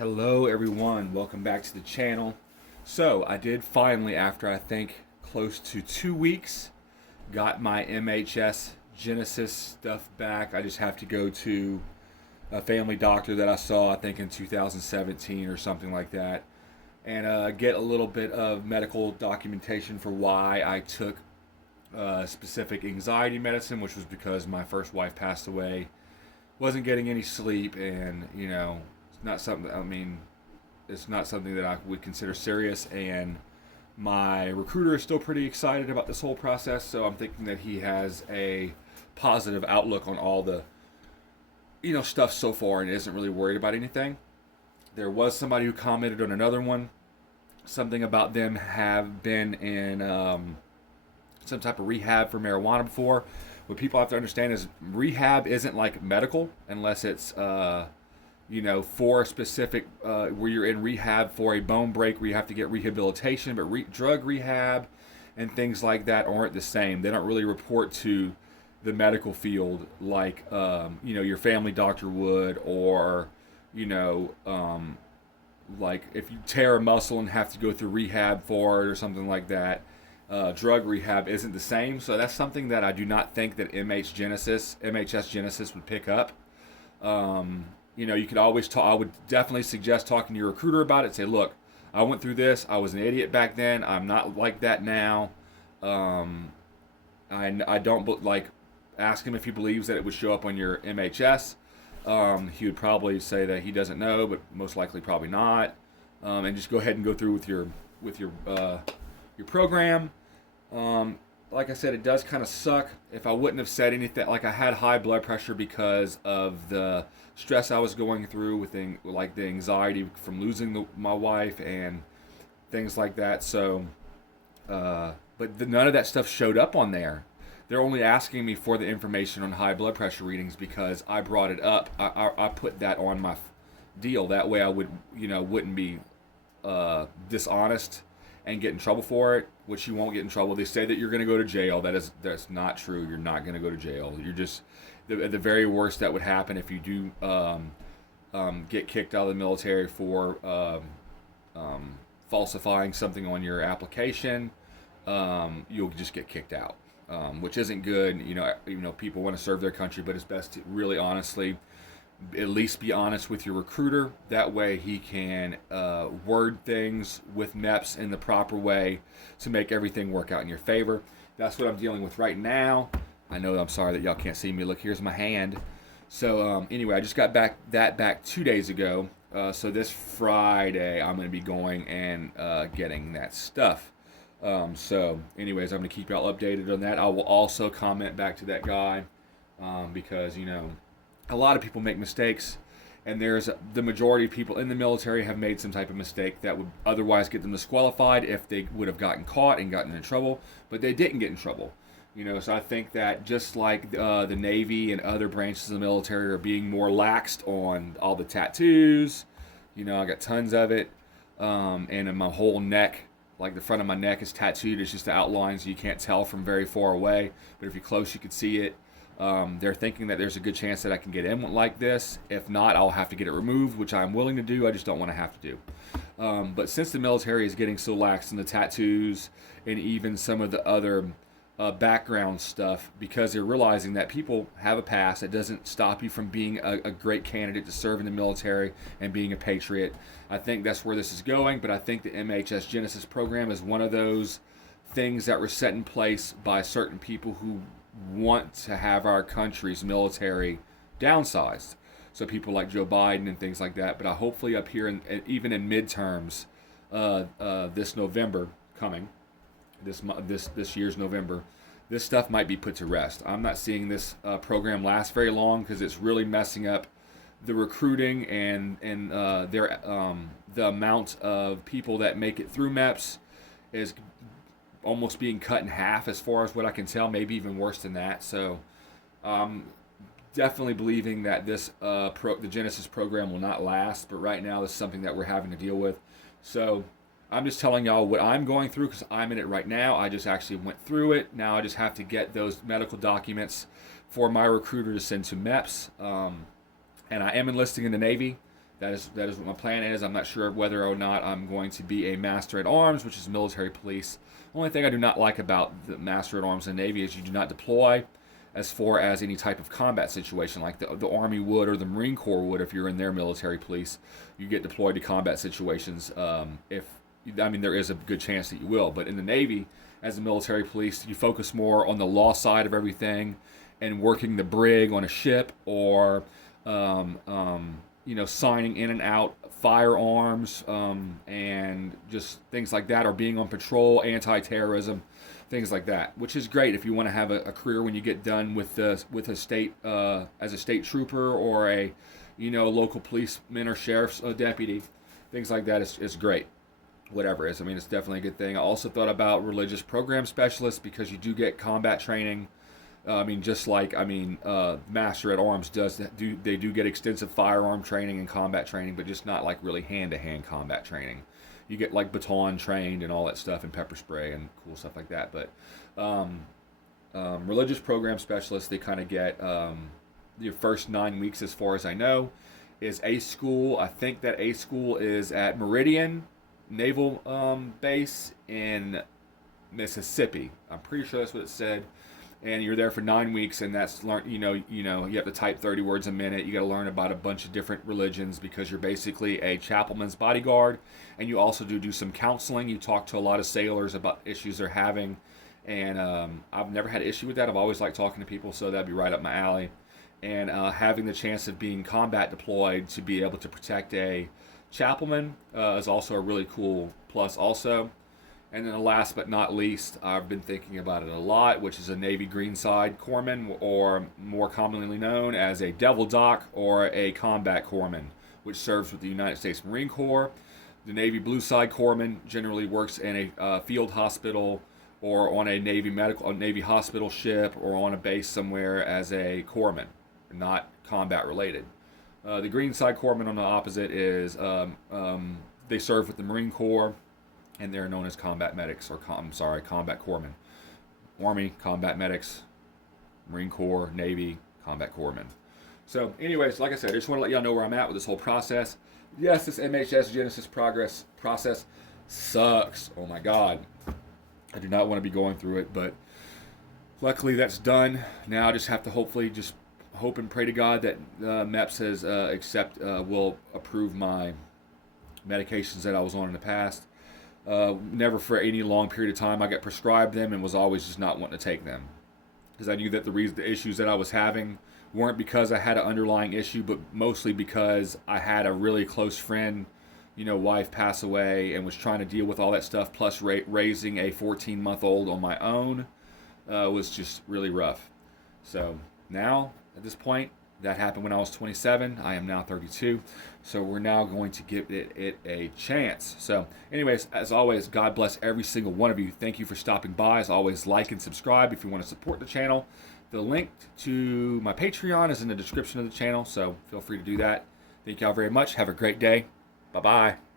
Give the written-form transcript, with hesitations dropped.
Hello everyone, welcome back to the channel. So I did finally, after I think close to 2 weeks, got my MHS Genesis stuff back. I just have to go to a family doctor that I saw, I think in 2017 or something like that, and get a little bit of medical documentation for why I took specific anxiety medicine, which was because my first wife passed away, wasn't getting any sleep, and it's not something. I mean, it's not something that I would consider serious. And my recruiter is still pretty excited about this whole process, so I'm thinking that he has a positive outlook on all the stuff so far and isn't really worried about anything. There was somebody who commented on another one, something about them have been in some type of rehab for marijuana before. What people have to understand is rehab isn't like medical unless it's for a specific where you're in rehab for a bone break where you have to get rehabilitation. But drug rehab and things like that aren't the same. They don't really report to the medical field like your family doctor would, or like if you tear a muscle and have to go through rehab for it or something like that. Drug rehab isn't the same, so that's something that I do not think that MHS Genesis would pick up. You could always talk. I would definitely suggest talking to your recruiter about it. Say, look, I went through this. I was an idiot back then. I'm not like that now. I don't like. Ask him if he believes that it would show up on your MHS. He would probably say that he doesn't know, but most likely probably not. And just go ahead and go through with your program. Like I said, it does kind of suck. If I wouldn't have said anything, like I had high blood pressure because of the stress I was going through with the anxiety from losing my wife and things like that. So, none of that stuff showed up on there. They're only asking me for the information on high blood pressure readings because I brought it up. I put that on my deal. That way I wouldn't be dishonest and get in trouble for it, which you won't get in trouble. They say that you're going to go to jail. That's not true. You're not going to go to jail. You're just the very worst that would happen if you do get kicked out of the military for falsifying something on your application. You'll just get kicked out, which isn't good. People want to serve their country, but it's best to really honestly at least be honest with your recruiter. That way he can word things with MEPS in the proper way to make everything work out in your favor. That's what I'm dealing with right now. I know, I'm sorry that y'all can't see me. Look, here's my hand. So anyway, I just got back 2 days ago. So this Friday I'm going to be going and getting that stuff. So anyways, I'm going to keep y'all updated on that. I will also comment back to that guy because a lot of people make mistakes, and the majority of people in the military have made some type of mistake that would otherwise get them disqualified if they would have gotten caught and gotten in trouble, but they didn't get in trouble. So I think that just like the Navy and other branches of the military are being more laxed on all the tattoos, I got tons of it, and in my whole neck, like the front of my neck is tattooed. It's just the outlines, you can't tell from very far away, but if you're close, you can see it. They're thinking that there's a good chance that I can get in like this. If not, I'll have to get it removed, which I'm willing to do. I just don't want to have to do. But since the military is getting so lax in the tattoos and even some of the other background stuff, because they're realizing that people have a past, it doesn't stop you from being a great candidate to serve in the military and being a patriot. I think that's where this is going, but I think the MHS Genesis program is one of those things that were set in place by certain people who want to have our country's military downsized. So people like Joe Biden and things like that. But I hopefully up here, even in midterms, this November coming, this year's November, this stuff might be put to rest. I'm not seeing this program last very long because it's really messing up the recruiting and the amount of people that make it through MEPS is almost being cut in half as far as what I can tell, maybe even worse than that. So definitely believing that the Genesis program will not last, but right now this is something that we're having to deal with. So I'm just telling y'all what I'm going through because I'm in it right now. I just actually went through it. Now I just have to get those medical documents for my recruiter to send to MEPS. And I am enlisting in the Navy. that is what my plan is. I'm not sure whether or not I'm going to be a Master at Arms, which is military police. Only thing I do not like about the Master at Arms in the Navy is you do not deploy as far as any type of combat situation like the Army would or the Marine Corps would. If you're in their military police, you get deployed to combat situations. There is a good chance that you will, but in the Navy, as a military police, you focus more on the law side of everything and working the brig on a ship, or signing in and out firearms, and just things like that, or being on patrol, anti-terrorism, things like that, which is great if you want to have a career when you get done with a state, as a state trooper or a local policeman or sheriff's deputy. Things like that is great. Whatever it is, it's definitely a good thing. I also thought about religious program specialists, because you do get combat training. Master at Arms they do get extensive firearm training and combat training, but just not like really hand-to-hand combat training. You get like baton trained and all that stuff, and pepper spray and cool stuff like that. But religious program specialists, they kind of get your first 9 weeks, as far as I know, is A school. I think that A school is at Meridian Naval Base in Mississippi. I'm pretty sure that's what it said. And you're there for 9 weeks, and that's you have to type 30 words a minute. You got to learn about a bunch of different religions, because you're basically a chaplain's bodyguard, and you also do some counseling. You talk to a lot of sailors about issues they're having, and I've never had an issue with that. I've always liked talking to people, so that'd be right up my alley. And having the chance of being combat deployed to be able to protect a chaplain is also a really cool plus also. And then last but not least, I've been thinking about it a lot, which is a Navy Greenside Corpsman, or more commonly known as a Devil Doc or a Combat Corpsman, which serves with the United States Marine Corps. The Navy Blue Side Corpsman generally works in a field hospital, or on a Navy hospital ship, or on a base somewhere as a corpsman, not combat related. The Greenside Corpsman, on the opposite, is they serve with the Marine Corps, and they're known as combat medics, or combat corpsmen. Army, combat medics; Marine Corps, Navy, combat corpsmen. So anyways, like I said, I just want to let y'all know where I'm at with this whole process. Yes, this MHS Genesis process sucks. Oh my God. I do not want to be going through it, but luckily that's done. Now I just have to hopefully just hope and pray to God that MEPS has will approve my medications that I was on in the past. Never for any long period of time I got prescribed them, and was always just not wanting to take them, because I knew that the issues that I was having weren't because I had an underlying issue, but mostly because I had a really close friend, wife pass away, and was trying to deal with all that stuff, plus raising a 14-month-old on my own was just really rough. So now, at this point, that happened when I was 27. I am now 32. So we're now going to give it a chance. So anyways, as always, God bless every single one of you. Thank you for stopping by. As always, like and subscribe if you want to support the channel. The link to my Patreon is in the description of the channel, so feel free to do that. Thank y'all very much. Have a great day. Bye-bye.